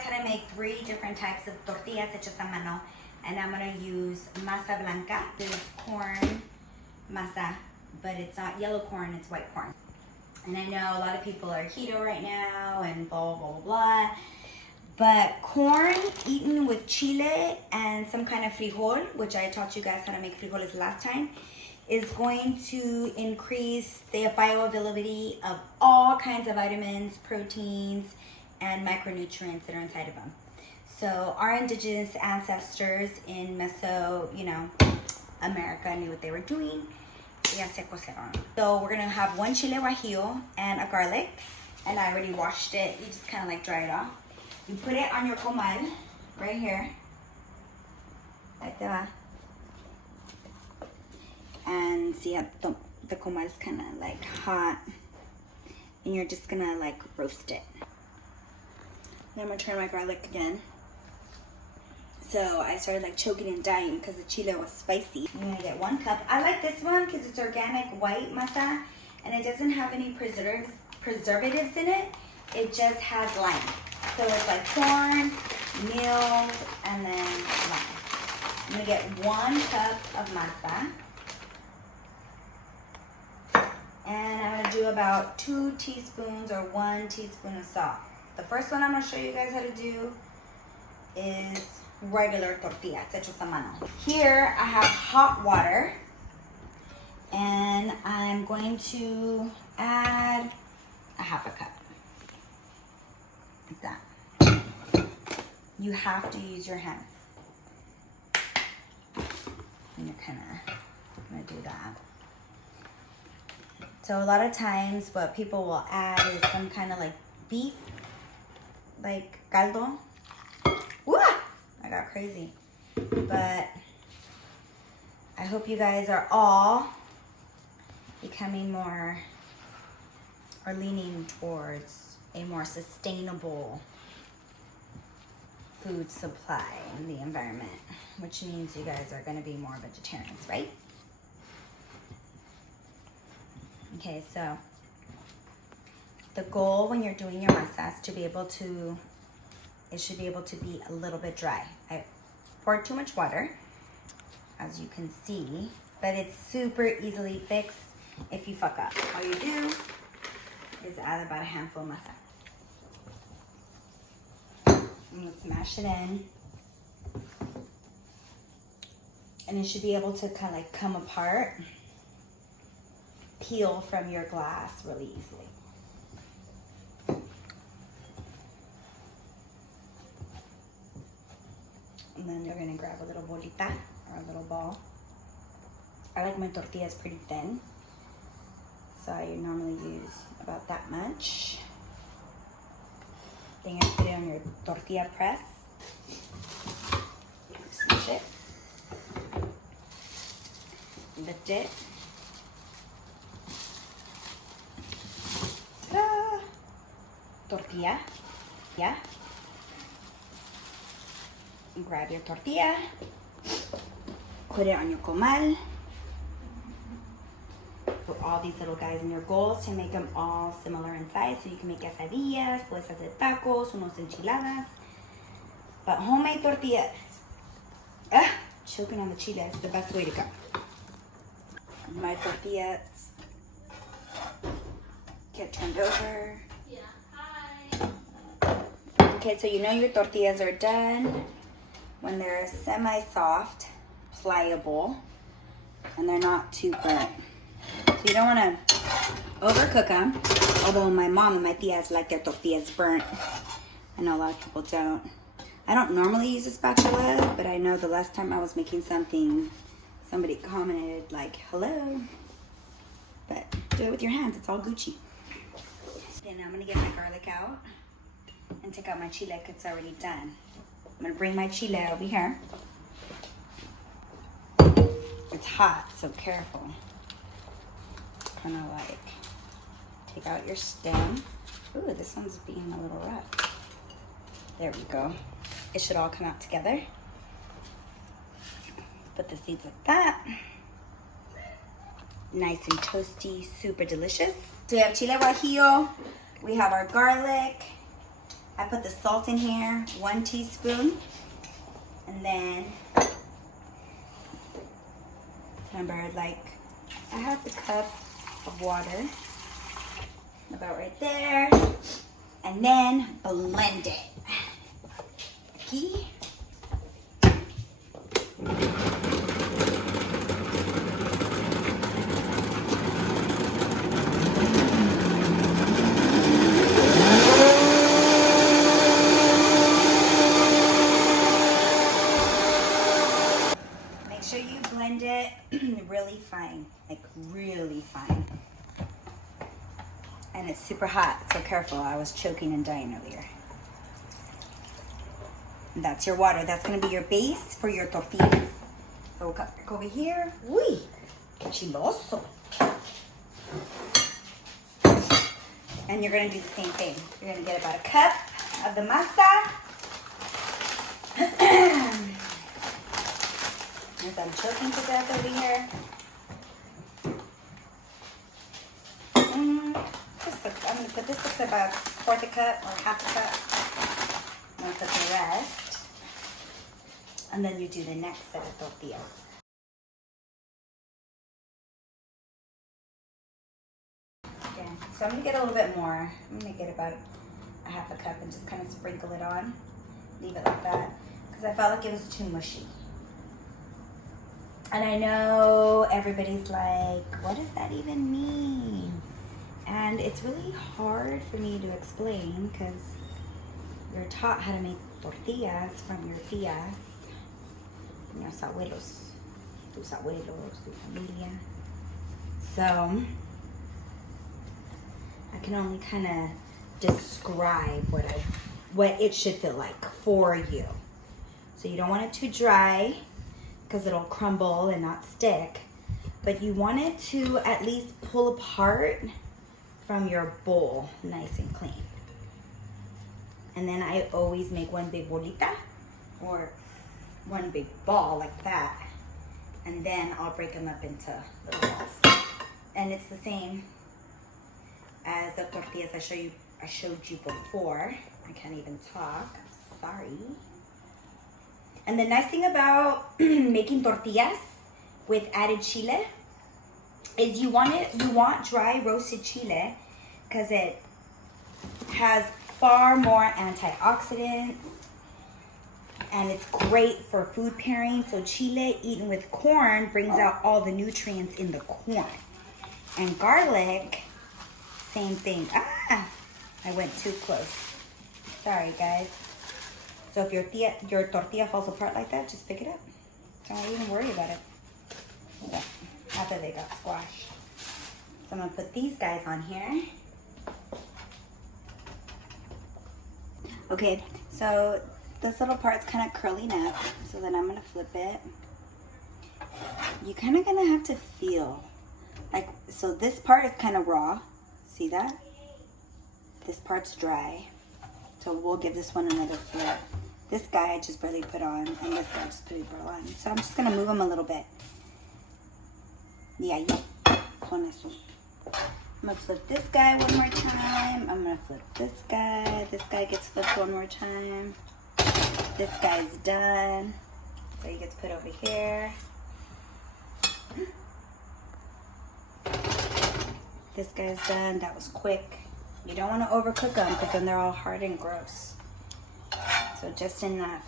guys how to make 3 different types of tortillas hechas a mano. And I'm gonna use masa blanca. This is corn masa, but it's not yellow corn, it's white corn. And I know a lot of people are keto right now and blah, blah, blah, blah. But corn eaten with chile and some kind of frijol, which I taught you guys how to make frijoles last time, is going to increase the bioavailability of all kinds of vitamins, proteins, and micronutrients that are inside of them. So our indigenous ancestors in Mesoamerica knew what they were doing. So we're gonna have 1 chile guajillo and a garlic, and I already washed it. You just kind of like dry it off. You put it on your comal right here, like that. And see how the comal is kind of like hot, and you're just gonna like roast it. Then I'm gonna turn my garlic again. So I started like choking and dying because the chile was spicy. I'm gonna get 1 cup. I like this one because it's organic white masa and it doesn't have any preservatives in it. It just has lime. So it's like corn, meal, and then lime. I'm gonna get 1 cup of masa. And I'm gonna do about 2 teaspoons or 1 teaspoon of salt. The first one I'm gonna show you guys how to do is regular tortillas hechos a mano. Here I have hot water, and I'm going to add a 1/2 cup, like that. You have to use your hands. And you're gonna do that. So a lot of times what people will add is some kind of like beef, like caldo. Woo! I got crazy. But I hope you guys are all becoming more or leaning towards a more sustainable food supply in the environment, which means you guys are going to be more vegetarians, right? Okay, so the goal when you're doing your masa is to be able to, it should be able to be a little bit dry. I poured too much water, as you can see, but it's super easily fixed if you fuck up. All you do is add about a handful of masa. I'm gonna smash it in. And it should be able to kind of like come apart, peel from your glass really easily. And then you're gonna grab a little bolita or a little ball. I like my tortillas pretty thin, so I normally use about that much. Then you put it on your tortilla press. Smash it. Lift it. Ta-da! Tortilla. Yeah. Grab your tortilla, put it on your comal, put all these little guys in your goals to make them all similar in size, so you can make quesadillas, puedes hacer tacos, unos enchiladas, but homemade tortillas, choking on the chile is the best way to go. My tortillas get turned over. Yeah, hi. Okay, so you know your tortillas are done when they're semi-soft, pliable, and they're not too burnt. So you don't want to overcook them, although my mom and my tias like their tortillas burnt. I know a lot of people don't. I don't normally use a spatula, but I know the last time I was making something, somebody commented like, hello. But do it with your hands, it's all Gucci. Then I'm gonna get my garlic out and take out my chile because it's already done. I'm gonna bring my chile over here. It's hot, so careful. Kind of like take out your stem. Ooh, this one's being a little rough. There we go. It should all come out together. Put the seeds like that. Nice and toasty, super delicious. So we have chile guajillo. We have our garlic. I put the salt in here, 1 teaspoon. And then, remember, like, I have the cup of water, about right there. And then blend it. Aquí. Make sure you blend it really fine, like really fine. And it's super hot, so careful. I was choking and dying earlier. And that's your water. That's gonna be your base for your tortillas. So we'll cut back over here. Uy, que chiloso. And you're gonna do the same thing. You're gonna get about a cup of the masa. As I'm choking to death over here. I'm going to put this up about 1/4 cup or 1/2 cup. I'm going to put the rest. And then you do the next set of tortillas. Again, so I'm going to get a little bit more. I'm going to get about a 1/2 cup and just kind of sprinkle it on. Leave it like that. Because I felt like it was too mushy. And I know everybody's like, what does that even mean? And it's really hard for me to explain because you're taught how to make tortillas from your tías, your abuelos, tus abuelos, tu familia. So I can only kind of describe what it should feel like for you. So you don't want it too dry because it'll crumble and not stick, but you want it to at least pull apart from your bowl nice and clean. And then I always make one big bolita or one big ball like that, and then I'll break them up into little balls. And it's the same as the tortillas I showed you before. I can't even talk, sorry. And the nice thing about making tortillas with added chile is you want dry roasted chile because it has far more antioxidants and it's great for food pairing. So chile eaten with corn brings out all the nutrients in the corn. And garlic, same thing. I went too close. Sorry guys. So if your tortilla falls apart like that, just pick it up. Don't even worry about it. Yeah, after they got squashed. So I'm gonna put these guys on here. Okay, so this little part's kind of curling up, so then I'm gonna flip it. You're kind of gonna have to feel, like, so this part is kind of raw. See that? This part's dry. So we'll give this one another flip. This guy I just barely put on, and this guy I just barely put on. So I'm just gonna move them a little bit. Yeah, son esos. I'm gonna flip this guy one more time. I'm gonna flip this guy. This guy gets flipped one more time. This guy's done. So he gets put over here. This guy's done. That was quick. You don't want to overcook them because then they're all hard and gross. So just enough.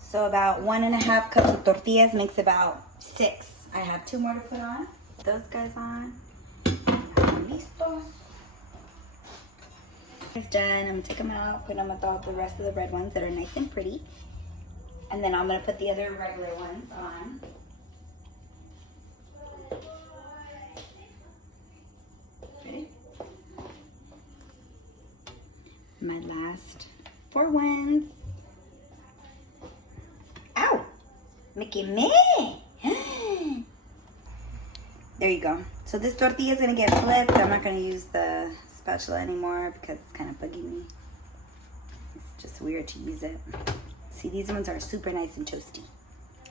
So about 1.5 cups of tortillas makes about 6. I have 2 more to put on. Those guys on. Listos. It's done. I'm gonna take them out, put them with all the rest of the red ones that are nice and pretty. And then I'm gonna put the other regular ones on. Ready? My last 4 ones. Ow! Mickey me! There you go. So this tortilla is gonna get flipped. I'm not gonna use the spatula anymore because it's kind of bugging me. It's just weird to use it. See, these ones are super nice and toasty.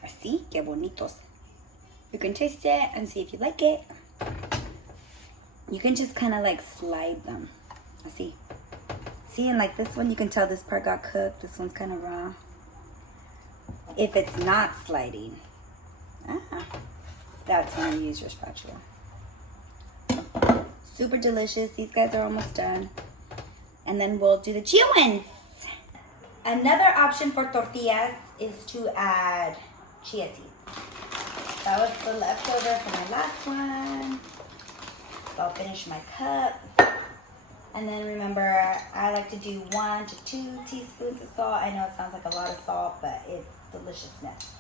Así, que bonitos. You can taste it and see if you like it. You can just kind of like slide them. Así. See, and like this one, you can tell this part got cooked. This one's kind of raw. If it's not sliding, that's when you use your spatula. Super delicious. These guys are almost done. And then we'll do the chia ones. Another option for tortillas is to add chia seeds. That was the leftover from my last one. So I'll finish my cup. And then remember, I like to do 1 to 2 teaspoons of salt. I know it sounds like a lot of salt, but it's deliciousness.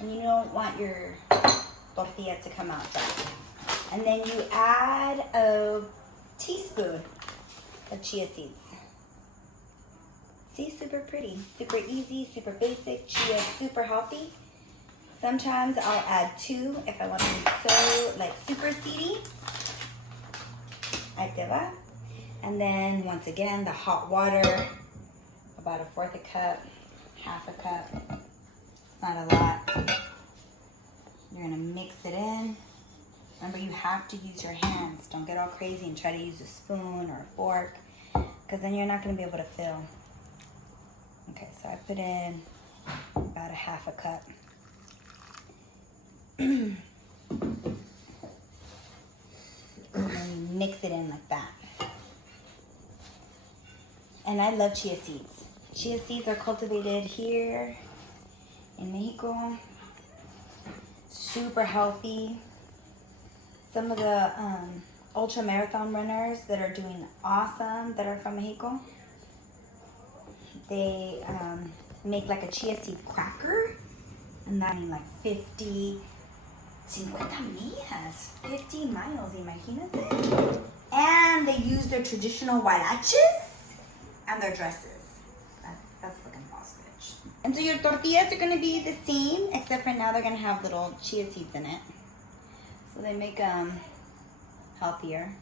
And you don't want your tortilla to come out dry. And then you add a teaspoon of chia seeds. See, super pretty, super easy, super basic. Chia is super healthy. Sometimes I'll add 2 if I want to be so like super seedy. Ahí te va. And then once again, the hot water, about 1/4 cup, 1/2 cup, not a lot. You're gonna mix it in. Remember, you have to use your hands. Don't get all crazy and try to use a spoon or a fork, because then you're not gonna be able to fill. Okay, so I put in about 1/2 cup. And then you mix it in like that. And I love chia seeds. Chia seeds are cultivated here in Mexico. Super healthy. Some of the ultra marathon runners that are doing awesome, that are from Mexico, they make like a chia seed cracker, and that means like 50 miles, imagínate. And they use their traditional huaraches and their dresses. That's fucking boss bitch. And so your tortillas are gonna be the same, except for now they're gonna have little chia seeds in it. So they make them healthier.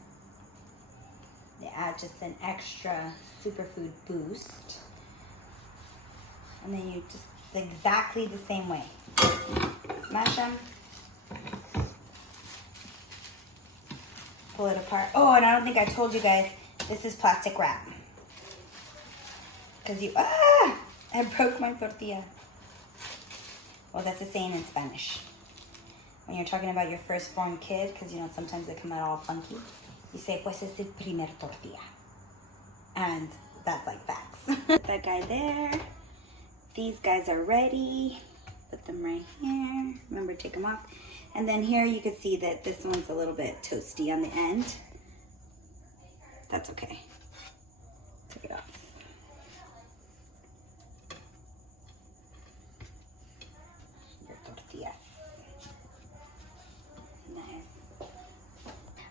They add just an extra superfood boost. And then you just exactly the same way. Smash them. Pull it apart. Oh, and I don't think I told you guys, this is plastic wrap. Because I broke my tortilla. Well, that's a saying in Spanish. When you're talking about your firstborn kid, because you know, sometimes they come out all funky. You say, pues es el primer tortilla. And that's like facts. That guy there. These guys are ready. Put them right here. Remember, take them off. And then here you can see that this one's a little bit toasty on the end. That's okay. Take it off. Your tortilla. Nice.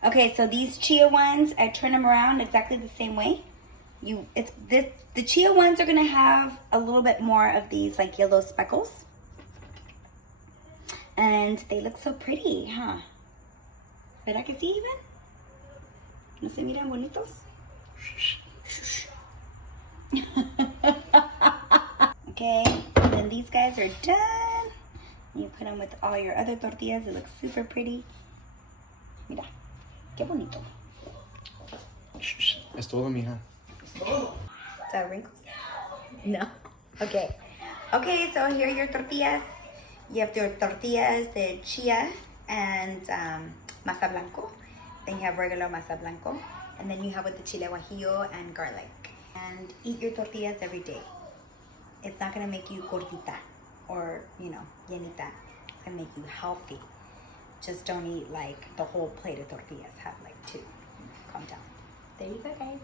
Okay, so these chia ones, I turn them around exactly the same way. The chia ones are gonna have a little bit more of these like yellow speckles. And they look so pretty, huh? ¿Verdad que sí, Ivan? ¿No se miran bonitos? Okay, and then these guys are done. You put them with all your other tortillas. It looks super pretty. Mira, qué bonito. Es todo, mija. Is that wrinkles? No. Okay. Okay, so here are your tortillas. You have your tortillas de chia and masa blanco. Then you have regular masa blanco. And then you have with the chile guajillo and garlic. And eat your tortillas every day. It's not going to make you gordita or, you know, llenita. It's going to make you healthy. Just don't eat like the whole plate of tortillas. Have like 2. Calm down. There you go, guys.